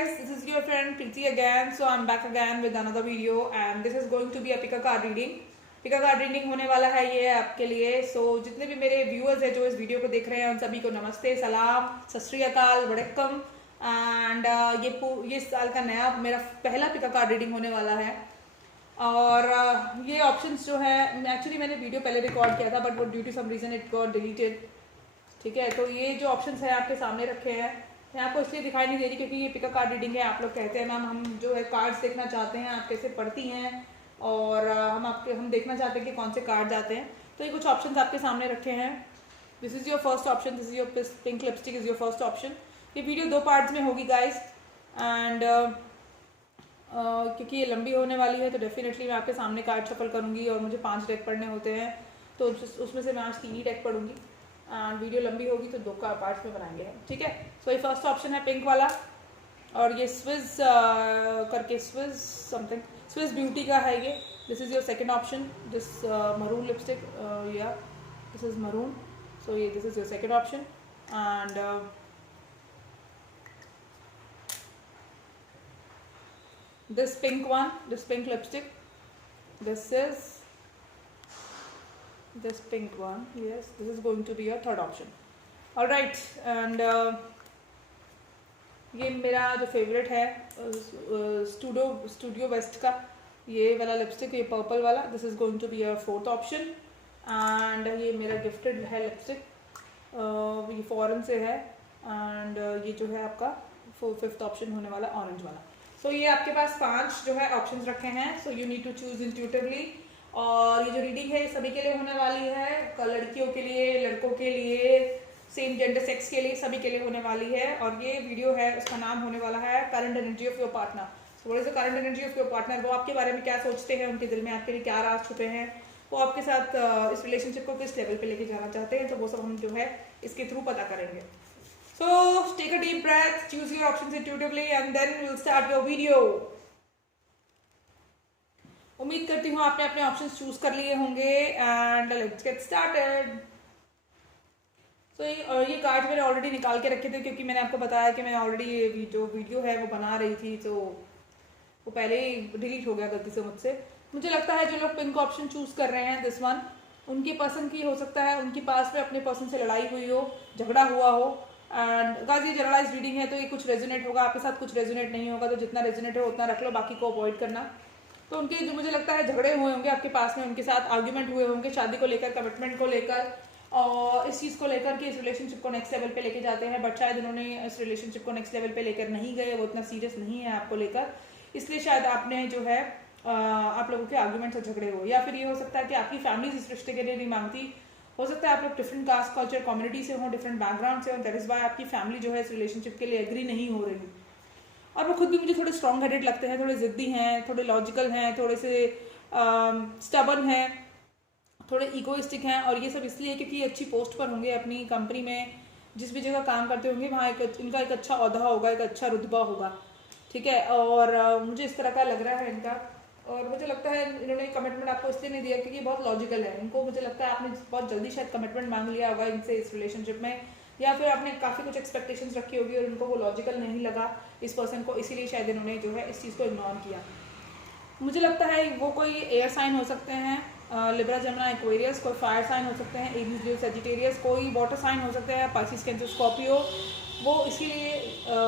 guys, this is your friend Preeti again. So I'm back again with another video and this is going to be a pick a card reading. Pick a card reading होने वाला है ये आपके लिए. सो जितने भी मेरे viewers हैं जो इस वीडियो को देख रहे हैं उन सभी को नमस्ते, सलाम, सत श्री अकाल, वड़क्कम. एंड ये साल का नया मेरा पहला पिक अ कार्ड रीडिंग होने वाला है. और ये ऑप्शंस जो है एक्चुअली मैंने वीडियो पहले रिकॉर्ड किया था बट वो due to some reason it got deleted. ठीक है, तो ये जो ऑप्शंस है आपके सामने रखे हैं. मैं आपको इसलिए दिखाई नहीं दे रही क्योंकि ये पिक अ कार्ड रीडिंग है. आप लोग कहते हैं मैम हम जो है कार्ड्स देखना चाहते हैं, आप कैसे पढ़ती हैं, और हम देखना चाहते हैं कि कौन से कार्ड्स आते हैं. तो ये कुछ ऑप्शंस आपके सामने रखे हैं. This is your first option, this is your pink lipstick is your first option. ये वीडियो 2 पार्ट्स में होगी गाइस. एंड क्योंकि ये लंबी होने वाली है तो डेफिनेटली मैं आपके सामने कार्ड शफल करूँगी और मुझे 5 डेक पढ़ने होते हैं, तो उसमें से मैं आज 3 ही डेक पढ़ूँगी. एंड वीडियो लंबी होगी तो 2 पार्ट्स में बनाएंगे हम. ठीक है, सो ये फर्स्ट ऑप्शन है पिंक वाला और ये स्विस करके स्विस ब्यूटी का है ये. This is your second option, this maroon lipstick, या दिस इज़ मरून. सो ये this is your second option. And this pink lipstick, this is this pink one. Yes, this is going to be your third option. All right, and ये मेरा जो favourite है studio waste का ये वाला lipstick, ये purple वाला. This is going to be your fourth option. And ये मेरा गिफ्टेड है लिपस्टिक, ये फॉरेन से है. एंड ये जो है आपका फिफ्थ ऑप्शन होने वाला ऑरेंज वाला. सो ये आपके पास 5 जो है ऑप्शंस रखे हैं. So you need to choose intuitively. और ये जो रीडिंग है सभी के लिए होने वाली है, लड़कियों के लिए, लड़कों के लिए, सेम जेंडर सेक्स के लिए, सभी के लिए होने वाली है. और ये वीडियो है उसका नाम होने वाला है current energy of your partner. So what is the current energy of your partner? वो आपके बारे में क्या सोचते हैं, उनके दिल में आपके लिए क्या राज छुपे हैं, वो आपके साथ इस रिलेशनशिप को किस लेवल पे लेके जाना चाहते हैं, तो वो सब हम जो है इसके थ्रू पता करेंगे. So take a deep breath, choose your options intuitively and then we'll start your video. उम्मीद करती हूँ आपने अपने ऑप्शंस चूज कर लिए होंगे एंड लेट्स गेट स्टार्टेड. सो ये कार्ड मैंने ऑलरेडी निकाल के रखे थे क्योंकि मैंने आपको बताया कि मैं ऑलरेडी ये जो वीडियो है वो बना रही थी, तो वो पहले ही डिलीट हो गया गलती से मुझसे. मुझे लगता है जो लोग पिंक ऑप्शन चूज कर रहे हैं दिस वन, उनकी पसंद की हो सकता है उनके पास में अपने पर्सन से लड़ाई हुई हो, झगड़ा हुआ हो. एंड गाइस ये जनरलाइज रीडिंग है तो ये कुछ रेजोनेट होगा आपके साथ, कुछ रेजोनेट नहीं होगा. तो जितना रेजोनेट है उतना रख लो, बाकी को अवॉइड करना. तो उनके जो मुझे लगता है झगड़े हुए होंगे आपके पास में, उनके साथ आर्ग्यूमेंट हुए होंगे शादी को लेकर, कमिटमेंट को लेकर, और इस चीज़ को लेकर कि इस रिलेशनशिप को नेक्स्ट लेवल पे लेके जाते हैं. बट शायद उन्होंने इस रिलेशनशिप को नेक्स्ट लेवल पे लेकर नहीं गए, वो इतना सीरियस नहीं है आपको लेकर, इसलिए शायद आपने जो है आप लोगों के आर्ग्यूमेंट और झगड़े हो. या फिर ये हो सकता है कि आपकी फैमिली इस रिश्ते के लिए नहीं मांगती. हो सकता है आप लोग डिफरेंट कास्ट कल्चर कम्युनिटी से हों, डिफरेंट बैकग्राउंड से हों, दैट इज वाई आपकी फैमिली जो है इस रिलेशनशिप के लिए एग्री नहीं हो रही. और वो खुद भी मुझे थोड़े स्ट्रॉन्ग हेडेड लगते हैं, थोड़े जिद्दी हैं, थोड़े लॉजिकल हैं, थोड़े से स्टबर्न हैं, थोड़े इगोइस्टिक हैं. और ये सब इसलिए क्योंकि अच्छी पोस्ट पर होंगे अपनी कंपनी में, जिस भी जगह काम करते होंगे वहाँ इनका एक अच्छा ओहदा होगा, एक अच्छा रुतबा होगा. ठीक है, और मुझे इस तरह का लग रहा है इनका. और मुझे लगता है इन्होंने कमिटमेंट आपको इसलिए नहीं दिया क्योंकि बहुत लॉजिकल है. इनको मुझे लगता है आपने बहुत जल्दी शायद कमिटमेंट मांग लिया होगा इनसे इस रिलेशनशिप में, या फिर आपने काफ़ी कुछ एक्सपेक्टेशंस रखी होगी और उनको वो लॉजिकल नहीं लगा इस पर्सन को, इसीलिए शायद इन्होंने जो है इस चीज़ को इग्नोर किया. मुझे लगता है वो कोई एयर साइन हो सकते हैं, लिब्रा, जेमिनी, एक्वेरियस. कोई फायर साइन हो सकते हैं, एरीज, लियो, सजिटेरियस. कोई वाटर साइन हो सकते हैं, पाइसिस, कैंसर, स्कॉर्पियो. वो इसीलिए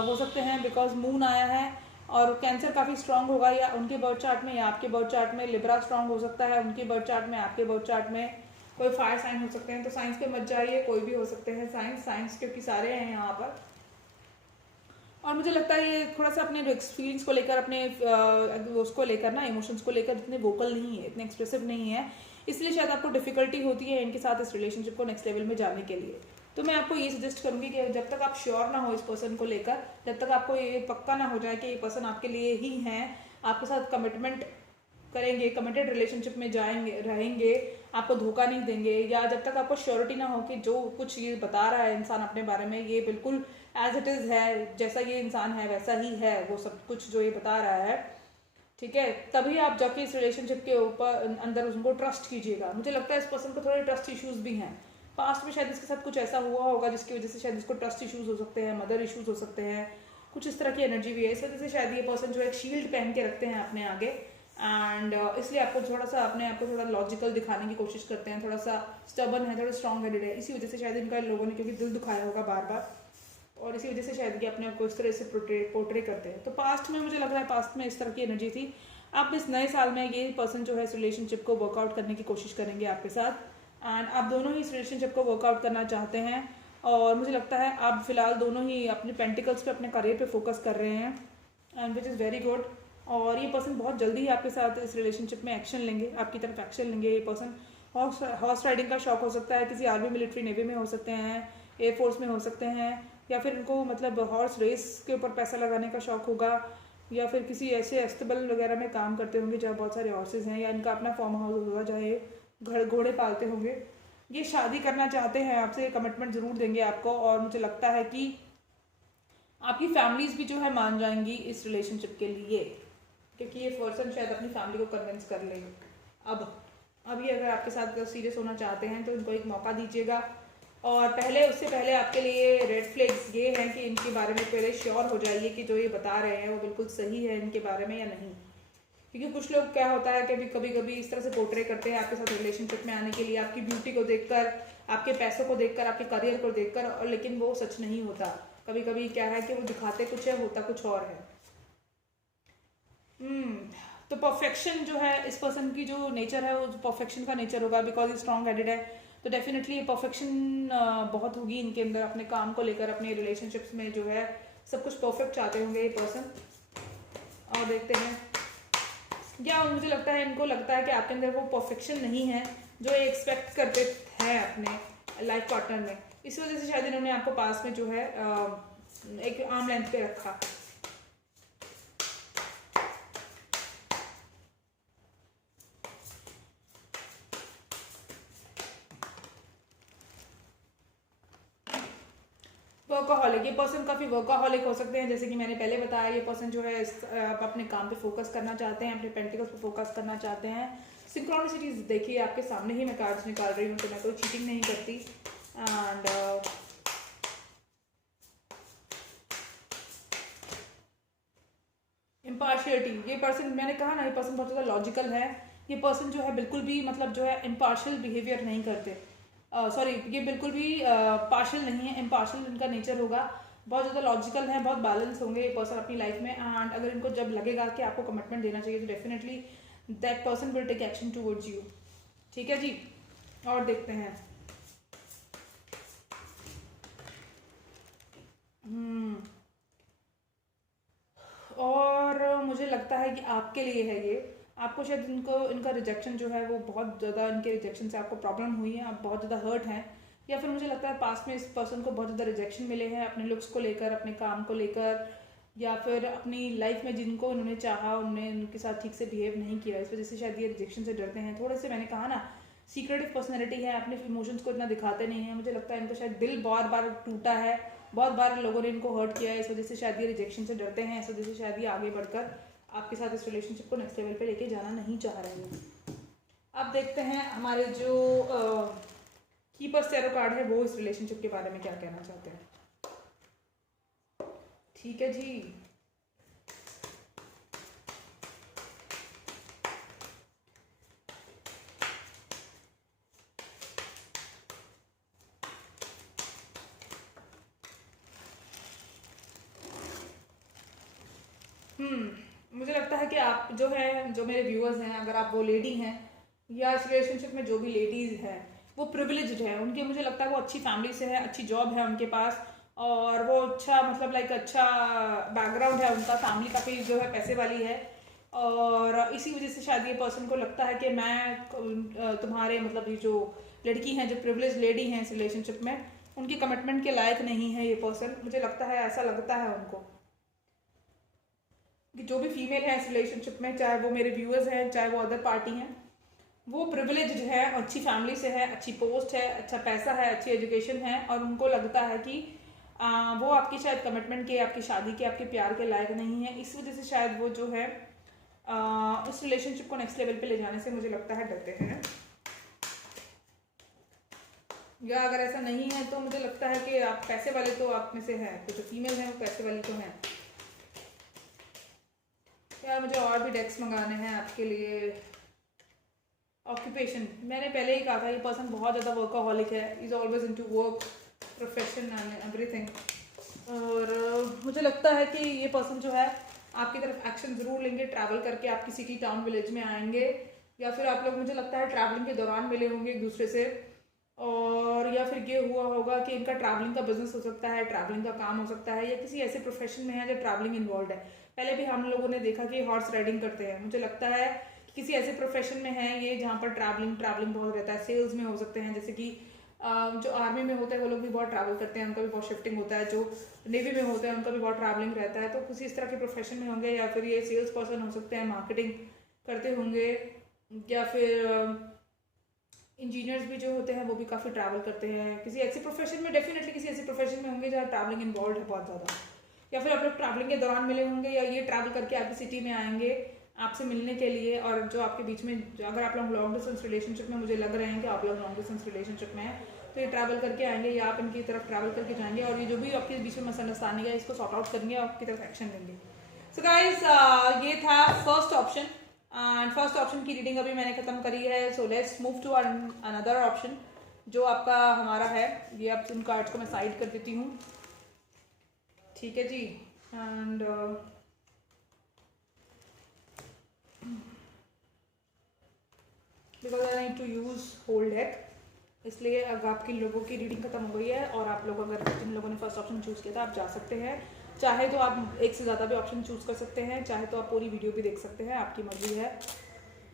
हो सकते हैं बिकॉज मून आया है और कैंसर काफ़ी स्ट्रांग होगा या उनके बर्थ चार्ट में या आपके बर्थ चार्ट में. लिब्रा स्ट्रांग हो सकता है उनके बर्थ चार्ट में, आपके बर्थ चार्ट में. कोई फायर साइन हो सकते हैं. तो साइंस पे मत जाइए, कोई भी हो सकते हैं साइंस क्योंकि सारे हैं यहाँ पर. और मुझे लगता है ये थोड़ा सा अपने एक्सपीरियंस को लेकर, अपने उसको लेकर ना, इमोशंस को लेकर इतने वोकल नहीं है, इतने एक्सप्रेसिव नहीं है, इसलिए शायद आपको डिफिकल्टी होती है इनके साथ इस रिलेशनशिप को नेक्स्ट लेवल में जाने के लिए. तो मैं आपको ये सजेस्ट करूंगी कि जब तक आप श्योर ना हो इस पर्सन को लेकर, जब तक आपको ये पक्का ना हो जाए कि ये पर्सन आपके लिए ही हैं, आपके साथ कमिटमेंट करेंगे, कमिटेड रिलेशनशिप में जाएंगे, रहेंगे, आपको धोखा नहीं देंगे, या जब तक आपको श्योरिटी ना हो कि जो कुछ ये बता रहा है इंसान अपने बारे में ये बिल्कुल एज इट इज़ है, जैसा ये इंसान है वैसा ही है वो सब कुछ जो ये बता रहा है. ठीक है, तभी आप जाके इस रिलेशनशिप के ऊपर अंदर उनको ट्रस्ट कीजिएगा. मुझे लगता है इस पर्सन को थोड़े ट्रस्ट इश्यूज भी हैं. पास्ट में शायद इसके साथ कुछ ऐसा हुआ होगा जिसकी वजह से शायद इसको ट्रस्ट इश्यूज हो सकते हैं, मदर इश्यूज हो सकते हैं, कुछ इस तरह की एनर्जी भी है। इस वजह से शायद ये पर्सन जो है एक शील्ड पहन के रखते हैं अपने आगे, एंड इसलिए आपको थोड़ा सा अपने आप को थोड़ा लॉजिकल दिखाने की कोशिश करते हैं, थोड़ा सा स्टबर्न है, थोड़ा स्ट्रॉन्ग हेडेड है। इसी वजह से शायद इनका लोगों ने क्योंकि दिल दुखाया होगा बार बार, और इसी वजह से शायद कि अपने आप को इस तरह से पोर्ट्रे करते हैं। तो पास्ट में मुझे लग रहा है पास्ट में इस तरह की एनर्जी थी। अब इस नए साल में ये पर्सन जो है इस रिलेशनशिप को वर्कआउट करने की कोशिश करेंगे आपके साथ, एंड आप दोनों ही इस रिलेशनशिप को वर्कआउट करना चाहते हैं। और मुझे लगता है आप फिलहाल दोनों ही अपने पेंटिकल्स पे, अपने करियर पे फोकस कर रहे हैं, and which is very good. और ये पर्सन बहुत जल्दी ही आपके साथ इस रिलेशनशिप में एक्शन लेंगे, आपकी तरफ एक्शन लेंगे। ये पर्सन हॉर्स राइडिंग का शौक हो सकता है, किसी आर्मी, मिलिट्री, नेवी में हो सकते हैं, एयरफोर्स में हो सकते हैं, या फिर उनको मतलब हॉर्स रेस के ऊपर पैसा लगाने का शौक होगा, या फिर किसी ऐसे एस्टेबल वगैरह में काम करते होंगे जहाँ बहुत सारे हॉर्सेज हैं, या इनका अपना फार्म हाउस होगा जहाँ ये घोड़े पालते होंगे। ये शादी करना चाहते हैं आपसे, कमिटमेंट ज़रूर देंगे आपको, और मुझे लगता है कि आपकी फैमिलीज भी जो है मान जाएंगी इस रिलेशनशिप के लिए, क्योंकि ये पर्सन शायद अपनी फैमिली को कन्विंस कर ले। अब ये अगर आपके साथ सीरियस होना चाहते हैं तो इनको एक मौका दीजिएगा। और उससे पहले आपके लिए रेड फ्लैग्स ये हैं कि इनके बारे में पहले श्योर हो जाइए कि जो ये बता रहे हैं वो बिल्कुल सही है इनके बारे में या नहीं। क्योंकि कुछ लोग क्या होता है कि कभी इस तरह से पोर्ट्रे करते हैं आपके साथ रिलेशनशिप में आने के लिए, आपकी ब्यूटी को देखकर, आपके पैसों को देखकर, आपके करियर को देखकर, और लेकिन वो सच नहीं होता। कभी क्या है कि वो दिखाते कुछ है, होता कुछ और है। तो परफेक्शन जो है इस पर्सन की जो नेचर है वो परफेक्शन का नेचर होगा, बिकॉज ये स्ट्रॉन्ग हेडेड है। तो डेफिनेटली ये परफेक्शन बहुत होगी इनके अंदर, अपने काम को लेकर, अपने रिलेशनशिप्स में जो है सब कुछ परफेक्ट चाहते होंगे ये पर्सन। और देखते हैं, या मुझे लगता है इनको लगता है कि आपके अंदर वो परफेक्शन नहीं है जो ये एक्सपेक्ट करते हैं अपने लाइफ पार्टनर में। इस वजह से शायद इन्होंने आपको पास में जो है एक आर्म लेंथ पे रखा। वर्काहॉलिक, ये पर्सन काफ़ी वर्काहॉलिक हो सकते हैं, जैसे कि मैंने पहले बताया। ये पर्सन जो है अपने काम पे फोकस करना चाहते हैं, अपने पेंटिकल्स पे फोकस करना चाहते हैं। सिंक्रोनिसिटीज देखिए आपके सामने ही मैं कार्ड्स निकाल रही हूँ, तो मैं कोई चीटिंग नहीं करती। एंड इम्पार्शियलिटी, ये पर्सन, मैंने कहा ना ये पर्सन बहुत ज़्यादा लॉजिकल है। ये पर्सन जो है बिल्कुल भी मतलब जो है इम्पार्शियल बिहेवियर नहीं करते। सॉरी, ये बिल्कुल भी पार्शियल नहीं है, इम्पार्शियल इनका नेचर होगा। बहुत ज़्यादा लॉजिकल है, बहुत बैलेंस होंगे ये पर्सन अपनी लाइफ में। एंड अगर इनको जब लगेगा कि आपको कमिटमेंट देना चाहिए तो definitely that person will take action towards you. ठीक है जी, और देखते हैं। और मुझे लगता है कि आपके लिए है ये, आपको शायद इनका रिजेक्शन जो है वो बहुत ज़्यादा, इनके रिजेक्शन से आपको प्रॉब्लम हुई है, आप बहुत ज़्यादा हर्ट हैं, या फिर मुझे लगता है पास्ट में इस पर्सन को बहुत ज़्यादा रिजेक्शन मिले हैं अपने लुक्स को लेकर, अपने काम को लेकर, या फिर अपनी लाइफ में जिनको उन्होंने चाहा उन्होंने उनके साथ ठीक से बिहेव नहीं किया। इस वजह से शायद ये रिजेक्शन से डरते हैं थोड़े से। मैंने कहा ना सीक्रेटिव पर्सनैलिटी है, अपने इमोशंस को इतना दिखाते नहीं है। मुझे लगता है इनका शायद दिल बहुत बार टूटा है, बहुत बार लोगों ने इनको हर्ट किया है, इस वजह से शायद ये रिजेक्शन से डरते हैं। इस वजह से शायद ये आगे बढ़कर आपके साथ इस रिलेशनशिप को नेक्स्ट लेवल पे लेके जाना नहीं चाह रहे हैं। अब देखते हैं हमारे जो कीपर्स टैरो कार्ड है वो इस रिलेशनशिप के बारे में क्या कहना चाहते हैं। ठीक है जी, मुझे लगता है कि आप जो है, जो मेरे व्यूअर्स हैं, अगर आप वो लेडी हैं या इस रिलेशनशिप में जो भी लेडीज़ हैं वो प्रिविलेज्ड है, उनके मुझे लगता है वो अच्छी फैमिली से है, अच्छी जॉब है उनके पास, और वो अच्छा मतलब लाइक अच्छा बैकग्राउंड है उनका, फैमिली काफ़ी जो है पैसे वाली है। और इसी वजह से शायद ये पर्सन को लगता है कि मैं तुम्हारे मतलब ये जो लड़की हैं, जो प्रिविलेज लेडी हैं इस रिलेशनशिप में, उनकी कमिटमेंट के लायक नहीं है ये पर्सन। मुझे लगता है, ऐसा लगता है उनको कि जो भी फीमेल है इस रिलेशनशिप में, चाहे वो मेरे व्यूअर्स हैं चाहे वो अदर पार्टी हैं, वो प्रिविलेज्ड है, अच्छी फैमिली से है, अच्छी पोस्ट है, अच्छा पैसा है, अच्छी एजुकेशन है, और उनको लगता है कि वो आपकी शायद कमिटमेंट के, आपकी शादी के, आपके प्यार के लायक नहीं है। इस वजह से शायद वो जो है उस रिलेशनशिप को नेक्स्ट लेवल पे ले जाने से मुझे लगता है डरते हैं। या अगर ऐसा नहीं है तो मुझे लगता है कि आप पैसे वाले तो आप में से हैं, तो जो फीमेल हैं वो पैसे वाली तो हैं, यार मुझे और भी डेस्क मंगाने हैं आपके लिए। ऑक्यूपेशन, मैंने पहले ही कहा था ये पर्सन बहुत ज़्यादा वर्कaholic है, is always into work, profession and everything. और मुझे लगता है कि ये पर्सन जो है आपकी तरफ एक्शन ज़रूर लेंगे, ट्रैवल करके आपकी सिटी टाउन विलेज में आएंगे, या फिर आप लोग मुझे लगता है ट्रैवलिंग के दौरान मिले होंगे एक दूसरे से। और या फिर ये हुआ होगा कि इनका ट्रैवलिंग का बिजनेस हो सकता है, ट्रैवलिंग का काम हो सकता है, या किसी ऐसे प्रोफेशन में है जो ट्रैवलिंग इन्वॉल्व है। पहले भी हम लोगों ने देखा कि हॉर्स राइडिंग करते हैं, मुझे लगता है कि किसी ऐसे प्रोफेशन में है ये जहाँ पर ट्रैवलिंग बहुत रहता है। सेल्स में हो सकते हैं, जैसे कि जो आर्मी में होते हैं वो लोग भी बहुत ट्रैवल करते हैं, उनका भी बहुत शिफ्टिंग होता है। जो नेवी में होते हैं उनका भी बहुत ट्रैवलिंग रहता है। तो किसी इस तरह के प्रोफेशन में होंगे, या फिर ये सेल्स पर्सन हो सकते हैं, मार्केटिंग करते होंगे, या फिर इंजीनियर्स भी जो होते हैं वो भी काफ़ी ट्रैवल करते हैं। किसी ऐसे प्रोफेशन में, डेफिनेटली किसी ऐसे प्रोफेशन में होंगे जहाँ ट्रैवलिंग इन्वॉल्व है बहुत ज़्यादा। या फिर आप लोग ट्रैवलिंग के दौरान मिले होंगे, या ये ट्रैवल करके आपकी सिटी में आएंगे आपसे मिलने के लिए। और जो आपके बीच में, अगर आप लोग लॉन्ग डिस्टेंस रिलेशनशिप में, मुझे लग रहे हैं कि आप लोग लॉन्ग डिस्टेंस रिलेशनशिप में हैं, तो ये ट्रैवल करके आएंगे या आप इनकी तरफ ट्रैवल करके जाएंगे, और ये जो भी आपके बीच में मिसअंडरस्टैंडिंग है इसको सॉर्ट आउट करेंगे, आपकी तरफ एक्शन लेंगे। सो गाइज, ये था first option, and first option की रीडिंग अभी मैंने खत्म करी है। So let's move to another option जो आपका हमारा है। ये आप उन कार्ड्स को मैं साइड कर देती हूँ, ठीक है जी। And because I need to use whole deck, इसलिए अब आपकी लोगों की रीडिंग खत्म हो गई है। और आप लोग, अगर जिन लोगों ने फर्स्ट ऑप्शन चूज़ किया था, आप जा सकते हैं। चाहे तो आप एक से ज़्यादा भी ऑप्शन चूज़ कर सकते हैं, चाहे तो आप पूरी वीडियो भी देख सकते हैं, आपकी मर्जी है।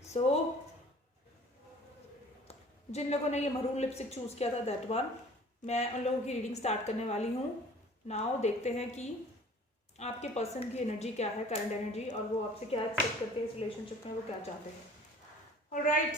सो जिन लोगों ने ये मरून लिपस्टिक चूज़ किया था, दैट वन, मैं उन लोगों की रीडिंग स्टार्ट करने वाली हूँ। नाउ देखते हैं कि आपके पर्सन की एनर्जी क्या है, करंट एनर्जी, और वो आपसे क्या एक्सपेक्ट करते हैं इस रिलेशनशिप में, वो क्या चाहते हैं। ऑलराइट,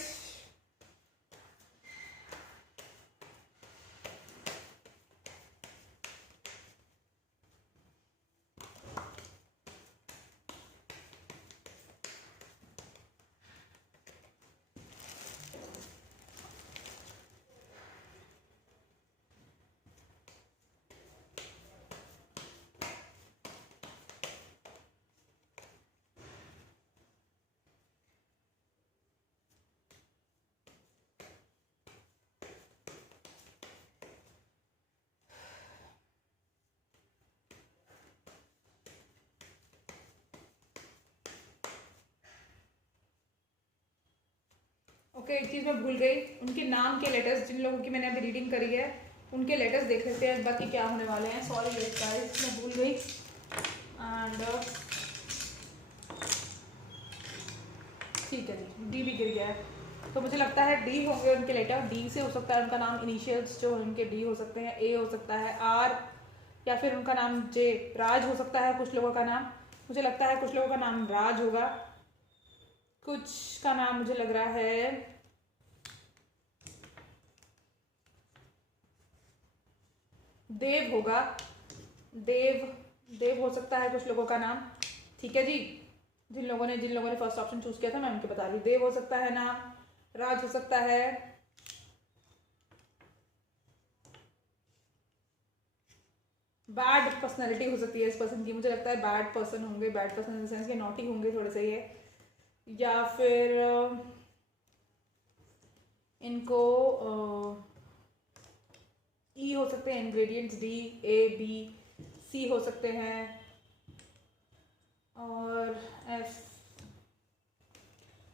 ओके, एक चीज़ मैं भूल गई, उनके नाम के लेटर्स, जिन लोगों की मैंने अभी रीडिंग करी है उनके लेटर्स देख लेते हैं बाकी क्या होने वाले हैं। सॉरी गाइस, मैं भूल गई। एंड ठीक है जी, डी भी गिर गया है, तो मुझे लगता है डी होंगे उनके लेटर। डी से हो सकता है उनका नाम, इनिशियल्स जो उनके डी हो सकते हैं, ए हो सकता है, आर, या फिर उनका नाम जे, राज हो सकता है कुछ लोगों का नाम। मुझे लगता है कुछ लोगों का नाम राज होगा, कुछ का नाम मुझे लग रहा है देव होगा, देव हो सकता है कुछ लोगों का नाम, ठीक है जी। जिन लोगों ने फर्स्ट ऑप्शन चूज किया था मैं उनके बता रही हूँ। देव हो सकता है नाम, राज हो सकता है, बैड पर्सनैलिटी हो सकती है इस पर्सन की, मुझे लगता है बैड पर्सन होंगे, bad person in the sense के नॉटी होंगे थोड़े से ये, या फिर इनको ई हो सकते हैं इंग्रेडिएंट्स, डी, ए, बी, सी हो सकते हैं, और एफ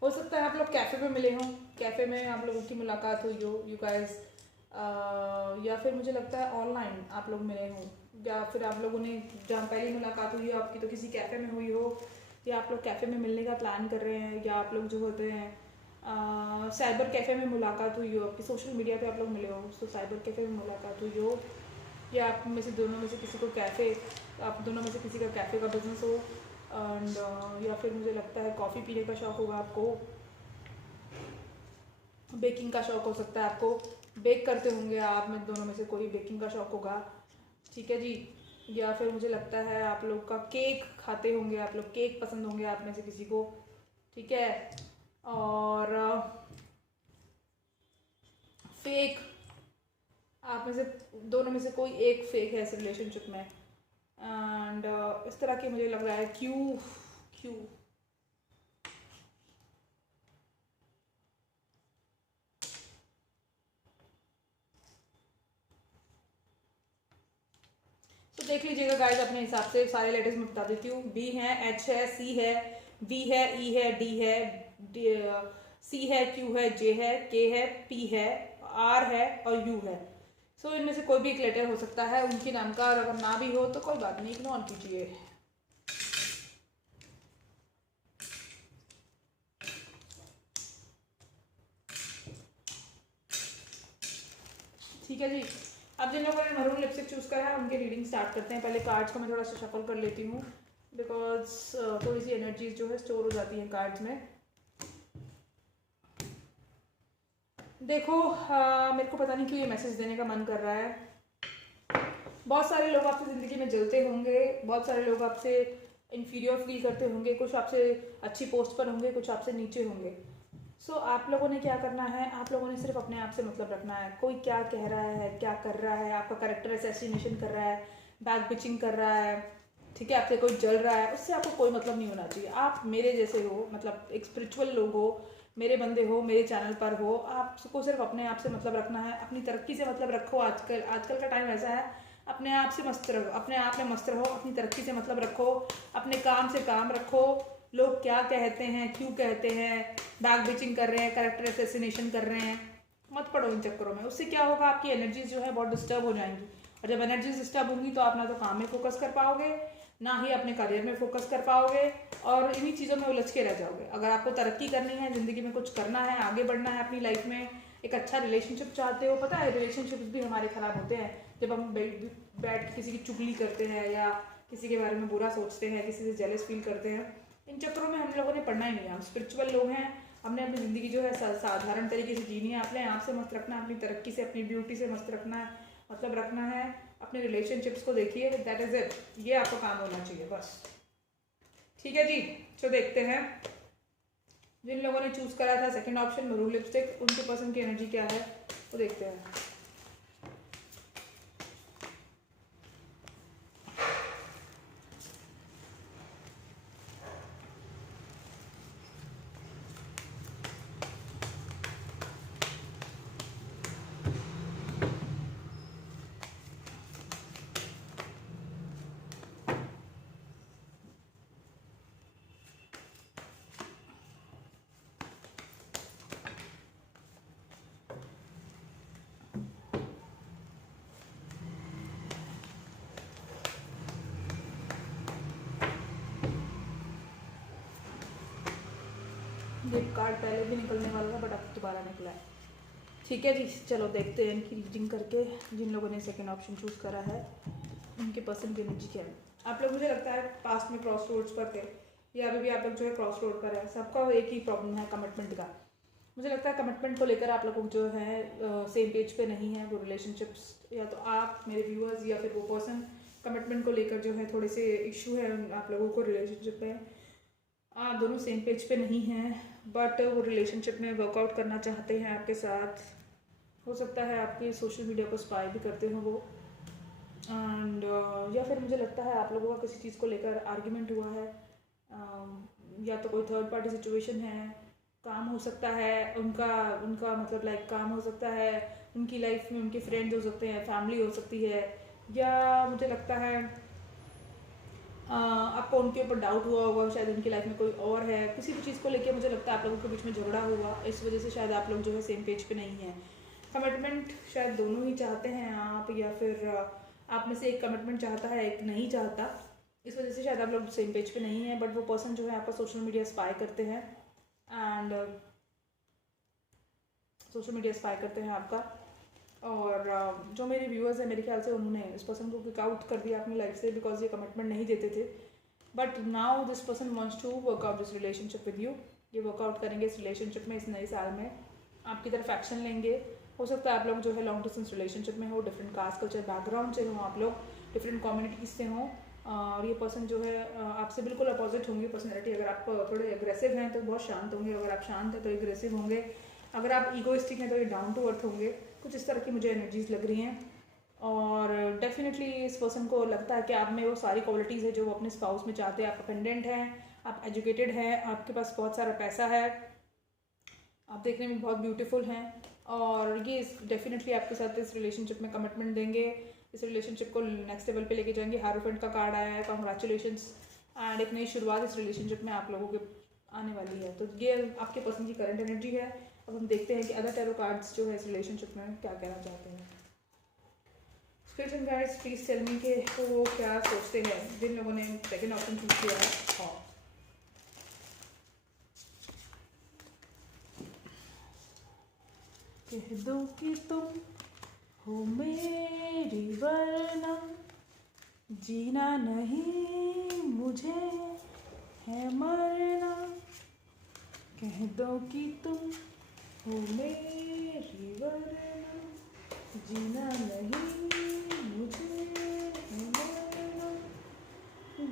हो सकता है आप लोग कैफ़े में मिले हों, कैफ़े में आप लोगों की मुलाकात हुई हो, यू गाइस, या फिर मुझे लगता है ऑनलाइन आप लोग मिले हों, या फिर आप लोगों ने जहाँ पहली मुलाकात हुई हो आपकी तो किसी कैफ़े में हुई हो, या आप लोग कैफ़े में मिलने का प्लान कर रहे हैं, या आप लोग जो होते हैं साइबर कैफ़े में मुलाकात हुई हो आपकी, सोशल मीडिया पे आप लोग मिले हो तो साइबर कैफ़े में मुलाकात हुई हो, या आप में से दोनों में से किसी को कैफ़े, आप दोनों में से किसी का कैफ़े का बिजनेस हो, एंड या फिर मुझे लगता है कॉफ़ी पीने का शौक़ होगा आपको, बेकिंग का शौक़ हो सकता है आपको, बेक करते होंगे आप में दोनों में से कोई, बेकिंग का शौक़ होगा, ठीक है जी। या फिर मुझे लगता है आप लोग का केक खाते होंगे, आप लोग केक पसंद होंगे आप में से किसी को, ठीक है। और फेक, आप में से दोनों में से कोई एक फेक है इस रिलेशनशिप में, एंड इस तरह की मुझे लग रहा है क्यू, देख लीजिएगा गाइस अपने हिसाब से, सारे लेटर्स मैं बता देती हूँ। बी है, एच है, सी है, वी है, ई है, डी है, सी है, क्यू है, जे है, के है, पी है, आर है और यू है। सो इनमें से कोई भी एक लेटर हो सकता है उनके नाम का, और अगर ना भी हो तो कोई बात नहीं, इग्नोर कीजिए। ठीक है जी। अब जिन लोगों ने मरून लिपस्टिक चूज़ करा है उनके रीडिंग स्टार्ट करते हैं। पहले कार्ड्स को मैं थोड़ा सा शफल कर लेती हूँ, बिकॉज थोड़ी सी एनर्जीज जो है स्टोर हो जाती हैं कार्ड्स में। देखो मेरे को पता नहीं क्यों ये मैसेज देने का मन कर रहा है। बहुत सारे लोग आपसे ज़िंदगी में जलते होंगे, बहुत सारे लोग आपसे इन्फीरियर फील करते होंगे, कुछ आपसे अच्छी पोस्ट पर होंगे, कुछ आपसे नीचे होंगे। सो आप लोगों ने क्या करना है, आप लोगों ने सिर्फ अपने आप से मतलब रखना है। कोई क्या कह रहा है, क्या कर रहा है, आपका कैरेक्टर असैसिनेशन कर रहा है, बैक बिचिंग कर रहा है, ठीक है, आपसे कोई जल रहा है, उससे आपको कोई मतलब नहीं होना चाहिए। आप मेरे जैसे हो, मतलब एक स्पिरिचुअल लोग हो, मेरे बंदे हो, मेरे चैनल पर हो, आपको सिर्फ अपने आप से मतलब रखना है, अपनी तरक्की से मतलब रखो। आजकल का टाइम ऐसा है, अपने आप से मस्त रहो, अपने आप में मस्त रहो, अपनी तरक्की से मतलब रखो, अपने काम से काम रखो। लोग क्या कहते हैं, क्यों कहते हैं, बैक बिचिंग कर रहे हैं, कैरेक्टर असैसिनेशन कर रहे हैं, मत पड़ो इन चक्करों में। उससे क्या होगा, आपकी एनर्जीज जो है बहुत डिस्टर्ब हो जाएंगी, और जब एनर्जीज डिस्टर्ब होंगी तो आप ना तो काम में फोकस कर पाओगे, ना ही अपने करियर में फोकस कर पाओगे, और इन्हीं चीज़ों में उलझ के रह जाओगे। अगर आपको तरक्की करनी है, ज़िंदगी में कुछ करना है, आगे बढ़ना है अपनी लाइफ में, एक अच्छा रिलेशनशिप चाहते हो, पता है रिलेशनशिप्स भी हमारे ख़राब होते हैं जब हम बैठ किसी की चुगली करते हैं, या किसी के बारे में बुरा सोचते हैं, किसी से जेलस फील करते हैं। इन चक्करों में हम लोगों ने पढ़ना ही नहीं है। हम स्पिरिचुअल लोग हैं, हमने अपनी ज़िंदगी जो है साधारण तरीके से जीनी है। अपने आप से मस्त रखना है, अपनी तरक्की से, अपनी ब्यूटी से मस्त रखना है, मतलब रखना है। अपने रिलेशनशिप्स को देखिए, दैट इज़ इट, ये आपका काम होना चाहिए बस। ठीक है जी, तो देखते हैं जिन लोगों ने चूज़ करा था सेकंड ऑप्शन मरून लिपस्टिक, उनके पसंद की एनर्जी क्या है वो देखते हैं। ये कार्ड पहले भी निकलने वाला था, बट अब दोबारा निकला है। ठीक है जी, चलो देखते हैं इनकी रीडिंग करके। जिन लोगों ने सेकंड ऑप्शन चूज़ करा है उनके पसंद की एनर्जी क्या है। आप लोग, मुझे लगता है पास्ट में क्रॉस रोड्स पर थे, या अभी भी आप लोग जो है क्रॉस रोड पर है। सबका एक ही प्रॉब्लम है, कमिटमेंट का। मुझे लगता है कमिटमेंट को लेकर आप लोगों को जो है सेम पेज पे नहीं है वो रिलेशनशिप्स, या तो आप मेरे व्यूअर्स या फिर वो पर्सन कमिटमेंट को लेकर जो है थोड़े से इशू है आप लोगों को रिलेशनशिप में। आप दोनों सेम पेज पे नहीं हैं, बट वो रिलेशनशिप में वर्कआउट करना चाहते हैं आपके साथ। हो सकता है आपके सोशल मीडिया को स्पाई भी करते हो वो, एंड या फिर मुझे लगता है आप लोगों का किसी चीज़ को लेकर आर्ग्यूमेंट हुआ है, या तो कोई थर्ड पार्टी सिचुएशन है। काम हो सकता है उनका उनका मतलब लाइक काम हो सकता है, उनकी लाइफ में उनके फ्रेंड्स हो सकते हैं, फैमिली हो सकती है, या मुझे लगता है आपको उनके ऊपर डाउट हुआ होगा, शायद उनकी लाइफ में कोई और है। किसी भी चीज़ को लेकर मुझे लगता है आप लोगों के बीच में झगड़ा हुआ, इस वजह से शायद आप लोग जो है सेम पेज पे नहीं हैं। कमिटमेंट शायद दोनों ही चाहते हैं आप, या फिर आप में से एक कमिटमेंट चाहता है, एक नहीं चाहता। इस वजह से शायद आप लोग सेम पेज पे नहीं हैं, बट वो पर्सन जो है आपका सोशल मीडिया स्पाई करते हैं, एंड सोशल मीडिया स्पाई करते हैं आपका। और जो मेरे व्यूअर्स हैं, मेरे ख्याल से उन्होंने इस पर्सन को किक आउट कर दिया अपनी लाइफ से, बिकॉज ये कमिटमेंट नहीं देते थे। But now this person wants to work out this relationship with you. ये वर्कआउट करेंगे इस रिलेशनशिप में, इस नए साल में आपकी तरफ एक्शन लेंगे। हो सकता है आप लोग जो है लॉन्ग डिस्टेंस रिलेशनशिप में हो, डिफरेंट कास्ट कल्चर बैकग्राउंड से हो, आप लोग डिफरेंट कम्युनिटीज से हों, और ये पर्सन जो है आपसे बिल्कुल अपोजिट होंगे पर्सनैलिटी। अगर आप थोड़े एग्रेसिव हैं तो बहुत शांत होंगे, अगर आप शांत हैं तो एग्रेसिव होंगे, अगर आप ईगोइस्टिक हैं तो ये डाउन टू अर्थ होंगे। कुछ इस तरह की मुझे एनर्जीज लग रही हैं, और डेफिनेटली इस पर्सन को लगता है कि आप में वो सारी क्वालिटीज़ है जो वो अपने स्पाउस में चाहते हैं। आप अपेंडेंट हैं, आप एजुकेटेड हैं, आपके पास बहुत सारा पैसा है, आप देखने में बहुत ब्यूटीफुल हैं, और ये डेफिनेटली आपके साथ इस रिलेशनशिप में कमिटमेंट देंगे। इस रिलेशनशिप को नेक्स्ट लेवल पे लेके जाएंगे। हारोफेंट का कार्ड आया है, कॉन्ग्रेचुलेशंस, एंड एक नई शुरुआत इस रिलेशनशिप में आप लोगों के आने वाली है। तो ये आपके पर्सन की करंट एनर्जी है। अब हम देखते हैं कि अदर टैरो कार्ड्स जो है इस रिलेशनशिप में क्या कहना चाहते हैं। Spirit and guides please tell me के वो क्या सोचते हैं जिन लोगों ने सेकंड ऑप्शन चूज किया है। हाँ, कह दो कि तुम हो मेरी वरना जीना नहीं मुझे है मरना। कह दो कि तुम हो मेरी वरना जीना नहीं मुझे है मरना।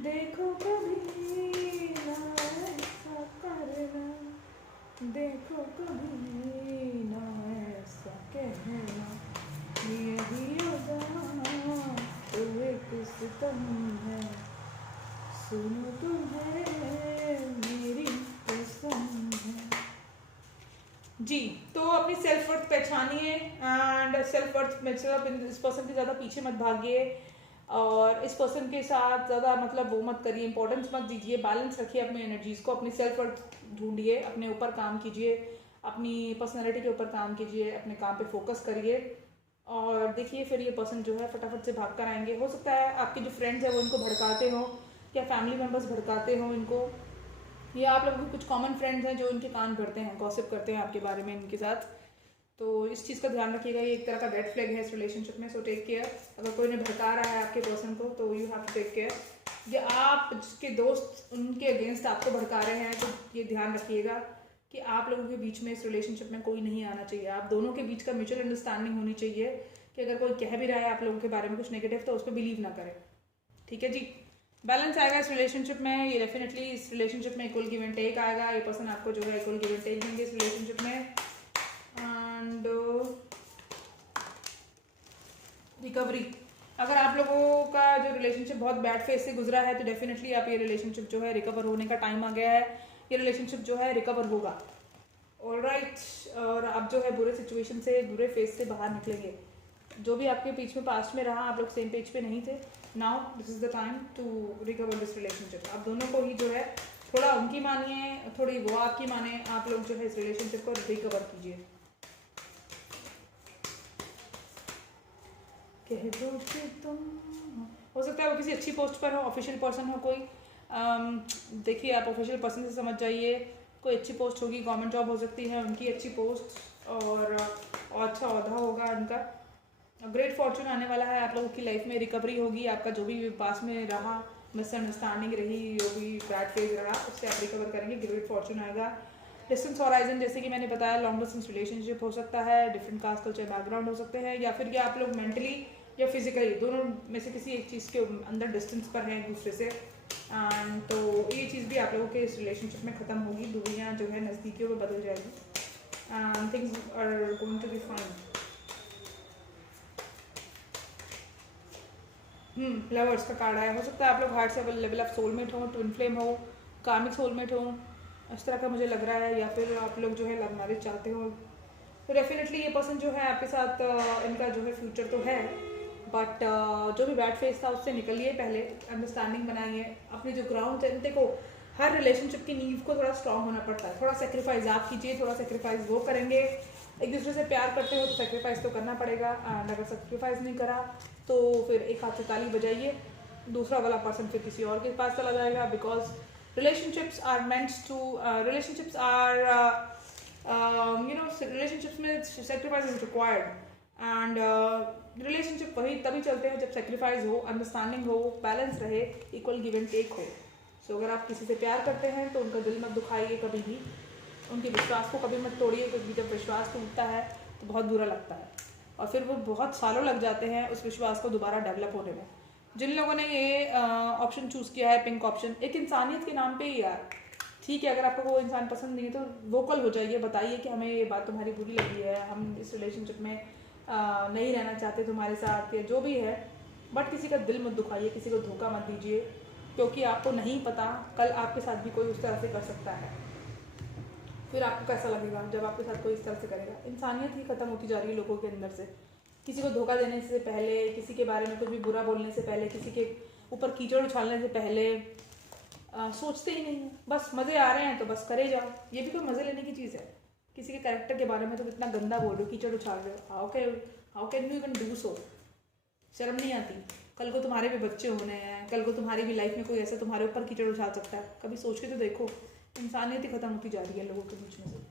देखो कभी ना ऐसा करना, देखो कभी ना ऐसा कहना, यही अदा तो एक सितम है, सुनो तुम्हें मेरी कसम है। जी, तो अपनी सेल्फ वर्थ पहचानिए एंड सेल्फ वर्थ मतलब इस पर्सन के ज़्यादा पीछे मत भागिए और इस पर्सन के साथ ज़्यादा मतलब वो मत करिए, इंपॉर्टेंस मत दीजिए, बैलेंस रखिए अपनी एनर्जीज़ को, अपनी सेल्फ वर्थ ढूंढिए, अपने ऊपर काम कीजिए, अपनी पर्सनैलिटी के ऊपर काम कीजिए, अपने काम पे फोकस करिए और देखिए फिर ये पर्सन जो है फटाफट से भाग कर आएंगे। हो सकता है आपके जो फ्रेंड्स हैं वो इनको भड़काते हो या फैमिली मेम्बर्स भड़काते हो इनको, या आप लोगों के कुछ कॉमन फ्रेंड्स हैं जो इनके कान भरते हैं, गॉसिप करते हैं आपके बारे में इनके साथ। तो इस चीज़ का ध्यान रखिएगा, ये एक तरह का रेड फ्लैग है इस रिलेशनशिप में। So take care. अगर कोई ने भड़का रहा है आपके पर्सन को तो you have to take care. या आप जिसके दोस्त उनके अगेंस्ट आपको भड़का रहे हैं तो ये ध्यान रखिएगा कि आप लोगों के बीच में इस रिलेशनशिप में कोई नहीं आना चाहिए। आप दोनों के बीच का म्यूचुअल अंडरस्टैंडिंग होनी चाहिए कि अगर कोई कह भी रहा है आप लोगों के बारे में कुछ नेगेटिव तो उस पर बिलीव ना करें। ठीक है जी, बैलेंस आएगा इस रिलेशनशिप में। ये डेफिनेटली इस रिलेशनशिप में इक्वल गिव एंड टेक आएगा। ये पर्सन आपको जो है इक्वल गिव एंड टेक देंगे इस रिलेशनशिप में। एंड रिकवरी, अगर आप लोगों का जो रिलेशनशिप बहुत बैड फेज से गुजरा है तो डेफिनेटली आप ये रिलेशनशिप जो है रिकवर होने का टाइम आ गया है। ये रिलेशनशिप जो है रिकवर होगा। ऑलराइट, और आप जो है बुरे सिचुएशन से, बुरे फेज से बाहर निकलेंगे। जो भी आपके बीच में पास्ट में रहा, आप लोग सेम पेज पे नहीं थे, now this is the time to recover this relationship. आप दोनों को ही जो है थोड़ा उनकी मानिए, थोड़ी वो आपकी माने, आप लोग जो है इस रिलेशनशिप को रिकवर कीजिए। कह दो कि तुम, हो सकता है वो किसी अच्छी पोस्ट पर हो, ऑफिशियल पर्सन हो कोई। देखिए आप ऑफिशियल पर्सन से समझ जाइए, कोई अच्छी पोस्ट होगी, गवर्नमेंट जॉब हो सकती है उनकी अच्छी पोस्ट और अच्छा ओहदा होगा उनका। ग्रेट फॉर्चून आने वाला है आप लोगों की लाइफ में, रिकवरी होगी। आपका जो भी पास में रहा, मिसअंडरस्टैंडिंग रही, जो भी बैड फेज रहा, उससे आप रिकवर करेंगे, ग्रेट फॉर्चून आएगा। डिस्टेंस हॉराइजन, जैसे कि मैंने बताया, लॉन्ग डिस्टेंस रिलेशनशिप हो सकता है, डिफरेंट कास्ट कल्चर बैकग्राउंड हो सकते हैं, या फिर ये आप लोग मेंटली या फिजिकली दोनों में से किसी एक चीज़ के अंदर डिस्टेंस पर हैं एक दूसरे से। तो ये चीज़ भी आप लोगों के इस रिलेशनशिप में ख़त्म होगी, दूरियाँ जो है नज़दीकियों में बदल जाएगी। Things are going to be fine. Lovers का कार्ड आया। हो सकता है आप लोग हार्ट से लेवल ऑफ सोलमेट हो, ट्विन फ्लेम हो, कार्मिक सोलमेट हो, इस तरह का मुझे लग रहा है, या फिर आप लोग जो है लव मैरिज चाहते हो। तो डेफिनेटली ये पर्सन जो है आपके साथ इनका जो है फ्यूचर तो है, बट जो भी बैड फेस था उससे निकलिए, पहले अंडरस्टैंडिंग बनाइए, अपनी जो ग्राउंड है। देखो हर रिलेशनशिप की नींव को थोड़ा स्ट्रांग होना पड़ता है, थोड़ा सेक्रीफाइस आप कीजिए, थोड़ा सेक्रीफाइस वो करेंगे। एक दूसरे से प्यार करते हो तो सेक्रीफाइस तो करना पड़ेगा, एंड अगर सेक्रीफाइस नहीं करा तो फिर एक हाथ से ताली बजाइए, दूसरा वाला पर्सन फिर किसी और के पास चला जाएगा। Because relationships are meant to, relationships are relationships में sacrifice is required, and relationship वही तभी चलते हैं जब सेक्रीफाइस हो, अंडरस्टैंडिंग हो, बैलेंस रहे, इक्वल गिव एंड टेक हो। सो अगर आप किसी से प्यार करते हैं तो उनका दिल मत दुखाइए कभी भी, उनके विश्वास को कभी मत तोड़िए, क्योंकि जब विश्वास टूटता है तो बहुत बुरा लगता है और फिर वो बहुत सालों लग जाते हैं उस विश्वास को दोबारा डेवलप होने में। जिन लोगों ने ये ऑप्शन चूज़ किया है, पिंक ऑप्शन, एक इंसानियत के नाम पे ही यार, ठीक है, अगर आपको वो इंसान पसंद नहीं है तो वोकल हो जाइए, बताइए कि हमें ये बात तुम्हारी बुरी लगी है, हम इस रिलेशनशिप में नहीं रहना चाहते तुम्हारे साथ, या जो भी है। बट किसी का दिल मत दुखाइए, किसी को धोखा मत दीजिए, क्योंकि आपको नहीं पता कल आपके साथ भी कोई उस तरह से कर सकता है। फिर आपको कैसा लगेगा जब आपके साथ कोई इस तरह से करेगा। इंसानियत ही ख़त्म होती जा रही है लोगों के अंदर से। किसी को धोखा देने से पहले, किसी के बारे में कुछ भी बुरा बोलने से पहले, किसी के ऊपर कीचड़ उछालने से पहले सोचते ही नहीं। बस मज़े आ रहे हैं तो बस करे जाओ, ये भी कोई मज़े लेने की चीज़ है। किसी के कैरेक्टर के बारे में तो कितना गंदा बोल रहे हो, कीचड़ उछाल रहे हो। How can you even do so? शर्म नहीं आती? कल को तुम्हारे भी बच्चे होने हैं, कल को तुम्हारी भी लाइफ में कोई ऐसा तुम्हारे ऊपर कीचड़ उछाल सकता है। कभी सोच के तो देखो। इंसानियत ही खत्म होती जा रही है लोगों के बीच में से।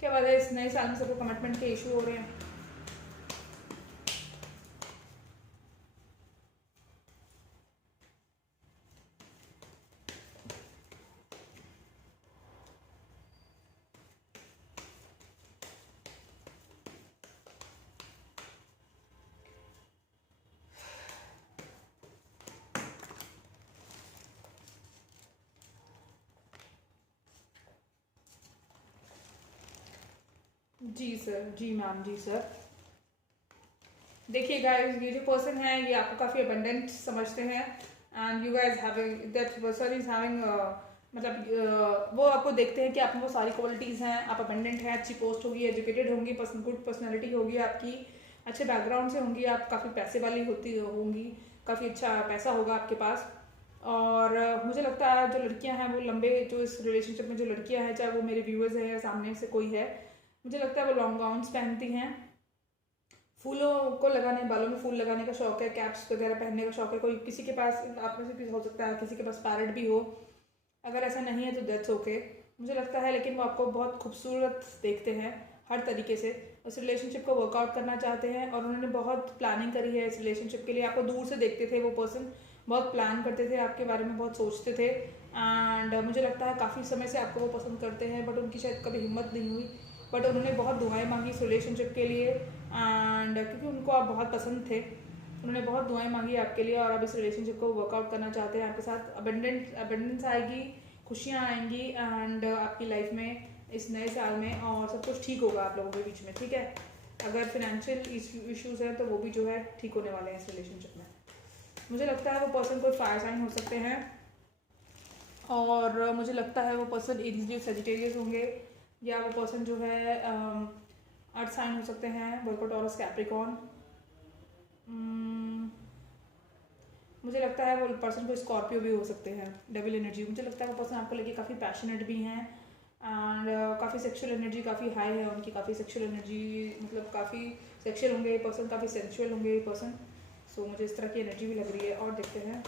क्या बात है, इस नए साल में सबको कमिटमेंट के इशू हो रहे हैं। जी सर, जी मैम, जी सर। देखिए गाइस, ये जो पर्सन है ये आपको काफ़ी अबंडेंट समझते हैं and you guys having that person is having मतलब वो आपको देखते हैं कि आप में वो सारी क्वालिटीज़ हैं। आप अबंडेंट हैं, अच्छी पोस्ट होगी, एजुकेटेड होंगी, गुड पर्सनैलिटी होगी आपकी, अच्छे बैकग्राउंड से होंगी, आप काफ़ी पैसे वाली होंगी, काफ़ी अच्छा पैसा होगा आपके पास। और मुझे लगता है जो लड़कियां हैं वो लंबे, जो इस रिलेशनशिप में जो लड़कियां हैं, चाहे वो मेरे व्यूअर्स हैं या सामने से कोई है, मुझे लगता है वो लॉन्ग गाउन्स पहनती हैं, फूलों को लगाने, बालों में फूल लगाने का शौक है, कैप्स वगैरह पहनने का शौक है। कोई किसी के पास, आप में से किसी हो सकता है किसी के पास पैरेट भी हो, अगर ऐसा नहीं है तो दैट्स ओके, मुझे लगता है। लेकिन वो आपको बहुत खूबसूरत देखते हैं हर तरीके से, उस रिलेशनशिप को वर्कआउट करना चाहते हैं और उन्होंने बहुत प्लानिंग करी है इस रिलेशनशिप के लिए। आपको दूर से देखते थे वो पर्सन, बहुत प्लान करते थे आपके बारे में, बहुत सोचते थे एंड मुझे लगता है काफ़ी समय से आपको वो पसंद करते हैं, बट उनकी शायद कभी हिम्मत नहीं हुई। बट उन्होंने बहुत दुआएं मांगी इस रिलेशनशिप के लिए एंड क्योंकि उनको आप बहुत पसंद थे, उन्होंने बहुत दुआएं मांगी आपके लिए और अब इस रिलेशनशिप को वर्कआउट करना चाहते हैं आपके साथ। अबेंडेंस आएगी, खुशियाँ आएंगी एंड आपकी लाइफ में इस नए साल में, और सब कुछ ठीक होगा आप लोगों के बीच में, ठीक है। अगर फिनेंशियल इश्यूज हैं तो वो भी जो है ठीक होने वाले हैं इस रिलेशनशिप में। मुझे लगता है वो पर्सन कोई फायर साइन हो सकते हैं और मुझे लगता है वो पर्सन इजीली सेजिटेरियस होंगे, या वो पर्सन जो है अर्थ साइन हो सकते हैं, वर्को टॉरस कैप्रिकॉर्न। मुझे लगता है वो पर्सन को स्कॉर्पियो भी हो सकते हैं, डेविल एनर्जी। मुझे लगता है वो पर्सन आपको लेके काफ़ी पैशनेट भी हैं एंड काफ़ी सेक्सुअल एनर्जी काफ़ी हाई है उनकी, काफ़ी सेक्सुअल एनर्जी, मतलब काफ़ी सेक्सुअल होंगे ये पर्सन, काफ़ी सेंसुअल होंगे ये पर्सन। सो मुझे इस तरह की एनर्जी भी लग रही है। और देखते हैं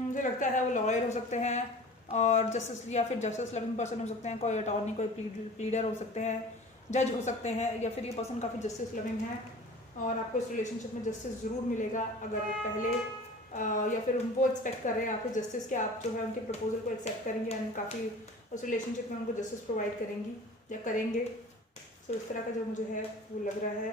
मुझे लगता है वो लॉयर हो सकते हैं और जस्टिस, या फिर जस्टिस लविंग पर्सन हो सकते हैं, कोई अटॉर्नी, कोई प्लीडर हो सकते हैं, जज हो सकते हैं, या फिर ये पर्सन काफ़ी जस्टिस लविंग है और आपको इस रिलेशनशिप में जस्टिस ज़रूर मिलेगा। अगर पहले या फिर उनको एक्सपेक्ट कर रहे हैं आपके जस्टिस के, आप जो है उनके प्रपोजल को एक्सेप्ट करेंगे एंड काफ़ी उस रिलेशनशिप में उनको जस्टिस प्रोवाइड करेंगी या करेंगे। सो इस तरह का जो मुझे है वो लग रहा है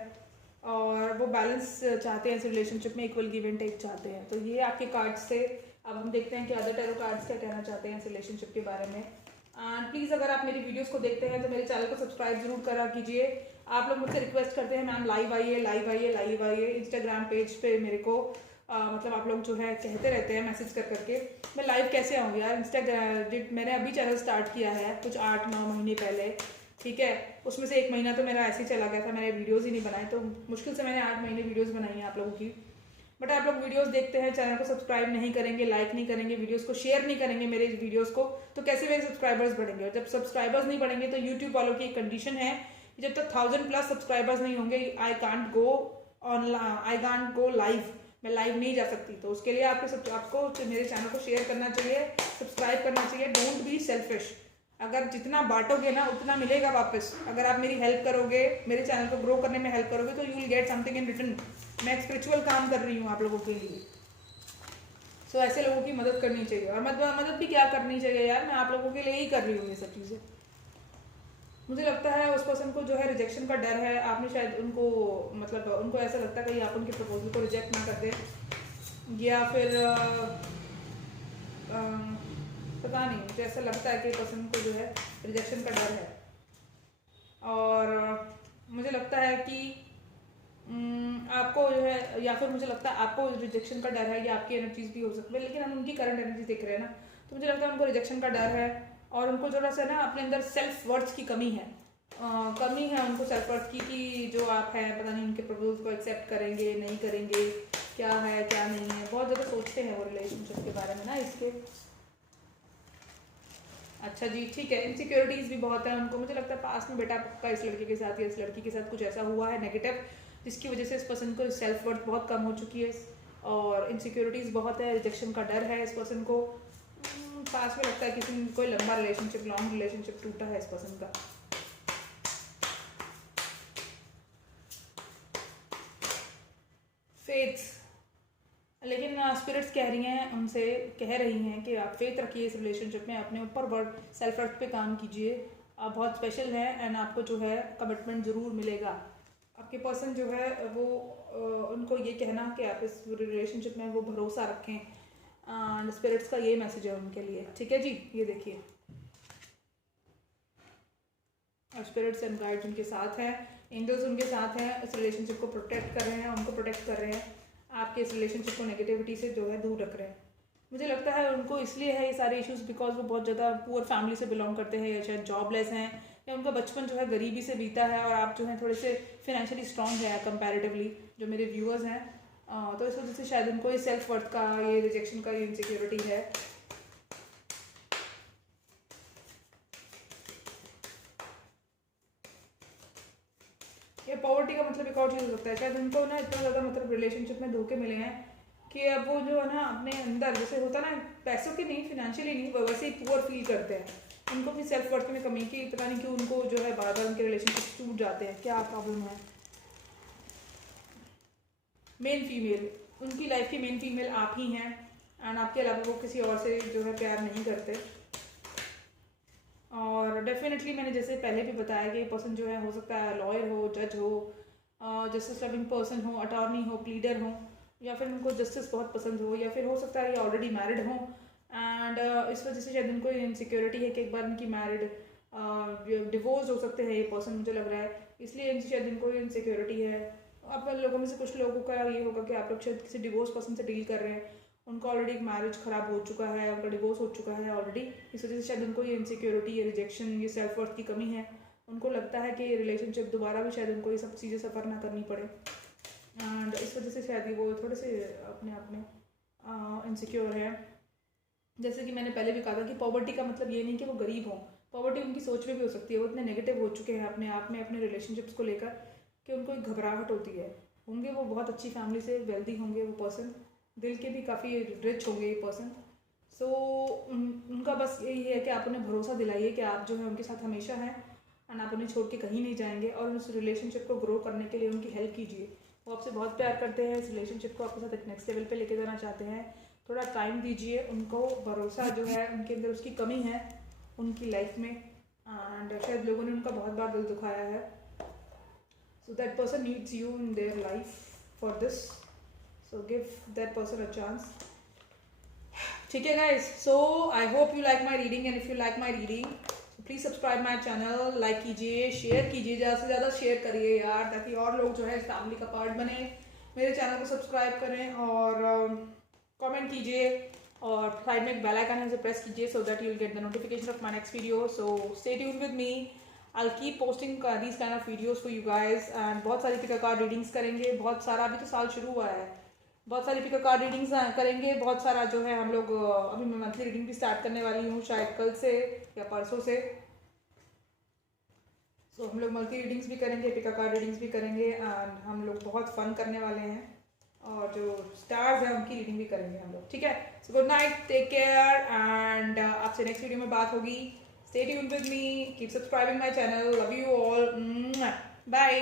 और वो बैलेंस चाहते हैं इस रिलेशनशिप में, इक्वल गिव एंड टेक चाहते हैं। तो ये आपके कार्ड्स थे। अब हम देखते हैं कि अदर टैरो कार्ड्स क्या कहना चाहते हैं इस रिलेशनशिप के बारे में। एंड प्लीज़ अगर आप मेरी वीडियोस को देखते हैं तो मेरे चैनल को सब्सक्राइब जरूर करा कीजिए। आप लोग मुझसे रिक्वेस्ट करते हैं मैम लाइव आइए, लाइव आइए, लाइव आइए। इंस्टाग्राम पेज पे मेरे को मतलब आप लोग जो है कहते रहते हैं मैसेज कर करके, मैं लाइव कैसे आऊँगी यार। इंस्टाग्राम मैंने अभी चैनल स्टार्ट किया है कुछ 8-9 महीने पहले, ठीक है। उसमें से 1 महीना तो मेरा ऐसे ही चला गया था, मैंने वीडियोस ही नहीं बनाए, तो मुश्किल से मैंने 8 महीने वीडियोस बनाई हैं आप लोगों की। बट आप लोग वीडियोस देखते हैं, चैनल को सब्सक्राइब नहीं करेंगे, लाइक नहीं करेंगे, वीडियोस को शेयर नहीं करेंगे मेरे वीडियोस को, तो कैसे मेरे सब्सक्राइबर्स बढ़ेंगे। और जब सब्सक्राइबर्स नहीं बढ़ेंगे तो यूट्यूब वालों की एक कंडीशन है, जब तक 1000+ सब्सक्राइबर्स नहीं होंगे आई कांट गो लाइव मैं लाइव नहीं जा सकती, तो उसके लिए आपको मेरे चैनल को शेयर करना चाहिए, सब्सक्राइब करना चाहिए। Don't be selfish. अगर जितना बांटोगे ना उतना मिलेगा वापस। अगर आप मेरी हेल्प करोगे, मेरे चैनल को ग्रो करने में हेल्प करोगे, तो you will get something in return. मैं एक स्पिरिचुअल काम कर रही हूँ आप लोगों के लिए। सो ऐसे लोगों की मदद करनी चाहिए। और मदद भी क्या करनी चाहिए यार, मैं आप लोगों के लिए ही कर रही हूँ ये सब चीज़ें। मुझे लगता है उस पर्सन को जो है रिजेक्शन का डर है। आपने शायद उनको मतलब उनको ऐसा लगता है कि आप उनके प्रपोजल को रिजेक्ट ना कर दें, या फिर पता नहीं, मुझे ऐसा लगता है कि पर्सन को जो है रिजेक्शन का डर है। और मुझे लगता है कि आपको जो है, या फिर मुझे लगता है आपको रिजेक्शन का डर है, या आपकी एनर्जीज भी हो सकती है, लेकिन हम उनकी करंट एनर्जी देख रहे हैं ना, तो मुझे लगता है उनको रिजेक्शन का डर है। और उनको थोड़ा सा ना अपने अंदर सेल्फ वर्थ की कमी है। उनको सेल्फ वर्थ की, कि जो आप हैं पता नहीं उनके प्रपोजल को एक्सेप्ट करेंगे नहीं करेंगे, क्या है क्या नहीं है, बहुत ज़्यादा सोचते हैं वो रिलेशनशिप के बारे में ना इसके। अच्छा जी, ठीक है। इनसिक्योरिटीज़ भी बहुत है उनको। मुझे लगता है पास में बेटा आपका इस लड़के के साथ या इस लड़की के साथ कुछ ऐसा हुआ है नेगेटिव, जिसकी वजह से इस पर्सन को सेल्फ वर्थ बहुत कम हो चुकी है, और इनसिक्योरिटीज़ बहुत है, रिजेक्शन का डर है इस पर्सन को। पास में लगता है किसी कोई लंबा रिलेशनशिप, लॉन्ग रिलेशनशिप टूटा है इस पर्सन का। फेथ, लेकिन स्पिरिट्स कह रही हैं, उनसे कह रही हैं कि आप फेथ रखिए इस रिलेशनशिप में, अपने ऊपर वर्क सेल्फ वर्थ पे काम कीजिए। आप बहुत स्पेशल हैं एंड आपको जो है कमिटमेंट ज़रूर मिलेगा। आपके पर्सन जो है वो उनको ये कहना कि आप इस रिलेशनशिप में वो भरोसा रखें, एंड स्पिरिट्स का ये मैसेज है उनके लिए। ठीक है जी, ये देखिए, और स्पिरिट्स एंड गाइड्स उनके साथ हैं, एंजल्स उनके साथ हैं, इस रिलेशनशिप को प्रोटेक्ट कर रहे हैं, उनको प्रोटेक्ट कर रहे हैं, आपके इस रिलेशनशिप को नेगेटिविटी से जो है दूर रख रहे हैं। मुझे लगता है उनको इसलिए है ये सारे इश्यूज बिकॉज वो बहुत ज़्यादा पुअर फैमिली से बिलोंग करते हैं, या शायद जॉबलेस हैं, या उनका बचपन जो है गरीबी से बीता है, और आप जो है थोड़े से फिनेंशियली स्ट्रॉन्ग है कंपैरेटिवली, जो मेरे व्यूअर्स हैं। तो इस वजह से शायद उनको ये सेल्फ वर्थ का, ये रिजेक्शन का, ये इनसिक्योरिटी है। ये पॉवर्टी का मतलब एक और चीज़ हो सकता है, शायद उनको ना इतना ज़्यादा मतलब रिलेशनशिप में धोखे मिले हैं कि अब वो जो है ना अपने अंदर, जैसे होता ना पैसों के नहीं, फिनेंशियली नहीं, वो वैसे ही पुअर फील करते हैं। उनको भी सेल्फ वर्थ में कमी की, पता नहीं क्यों उनको जो है बार बार उनके रिलेशनशिप टूट जाते हैं, क्या प्रॉब्लम है। मेन फीमेल, उनकी लाइफ की मेन फीमेल आप ही हैं, एंड आपके अलावा वो किसी और से जो है प्यार नहीं करते। और डेफिनेटली मैंने जैसे पहले भी बताया कि पर्सन जो है हो सकता है लॉयर हो, जज हो, जस्टिस लविंग पर्सन हो, अटॉर्नी हो, प्लीडर हो, या फिर उनको जस्टिस बहुत पसंद हो, या फिर हो सकता है ये ऑलरेडी मैरिड हो, एंड इस वजह से शायद उनको इनसिक्योरिटी है कि एक बार उनकी मैरिड डिवोर्स हो सकते हैं ये पर्सन, मुझे लग रहा है, इसलिए शायद इनको इनसिक्योरिटी है। आप लोगों में से कुछ लोगों का ये होगा कि आप लोग शायद किसी डिवोर्स पर्सन से डील कर रहे हैं, उनको ऑलरेडी एक मैरिज खराब हो चुका है, उनका डिवोर्स हो चुका है ऑलरेडी, इस वजह से शायद उनको ये इनसिक्योरिटी, ये रिजेक्शन, ये सेल्फ वर्थ की कमी है। उनको लगता है कि रिलेशनशिप दोबारा भी शायद उनको ये सब चीज़ें सफ़र ना करनी पड़े, एंड इस वजह से शायद वो थोड़े से अपने आप में इनसिक्योर है। जैसे कि मैंने पहले भी कहा था कि पॉवर्टी का मतलब ये नहीं कि वो गरीब हों, पॉवर्टी उनकी सोच में भी हो सकती है, वो इतने नेगेटिव हो चुके हैं अपने आप में, अपने रिलेशनशिप्स को लेकर, कि उनको एक घबराहट होती है। होंगे वो बहुत अच्छी फैमिली से, वेल्दी होंगे वो पर्सन, दिल के भी काफ़ी रिच होंगे ये पर्सन। सो उनका बस यही है कि आप उन्हें भरोसा दिलाइए कि आप जो है उनके साथ हमेशा हैं, एंड आप उन्हें छोड़ के कहीं नहीं जाएंगे, और उस रिलेशनशिप को ग्रो करने के लिए उनकी हेल्प कीजिए। वो आपसे बहुत प्यार करते हैं, इस रिलेशनशिप को आपके साथ एक नेक्स्ट लेवल पे लेके जाना चाहते हैं। थोड़ा टाइम दीजिए उनको, भरोसा जो है उनके अंदर उसकी कमी है उनकी लाइफ में, एंड शायद लोगों ने उनका बहुत बार दिल दुखाया है। So that person needs you in their life for this, so give that person a chance. ठीक है guys, so I hope you like my reading, and if you like my reading so please subscribe my channel, like कीजिए, share कीजिए, ज़्यादा से ज़्यादा share करिए यार, ताकि और लोग जो है इस फैमिली का पार्ट बने। मेरे चैनल को सब्सक्राइब करें और कमेंट कीजिए, और साइड में एक बेल आइकन है उसे प्रेस कीजिए, so that you will get the notification of my next video. So stay tuned with me, I'll keep posting these kind of videos for you guys, and बहुत सारी pick card readings करेंगे, बहुत सारा, अभी तो साल शुरू हुआ है, बहुत सारी पिक कार्ड रीडिंग्स करेंगे, बहुत सारा जो है हम लोग, अभी मैं मंथली रीडिंग भी स्टार्ट करने वाली हूँ शायद कल से या परसों से। सो हम लोग मल्टी रीडिंग्स भी करेंगे, पिक कार्ड रीडिंग्स भी करेंगे, एंड हम लोग बहुत फन करने वाले हैं। और जो स्टार्स हैं उनकी रीडिंग भी करेंगे हम लोग, ठीक है। So good night, take care, and आपसे नेक्स्ट वीडियो में बात होगी। Stay tuned with me, keep subscribing my channel, love you all, bye.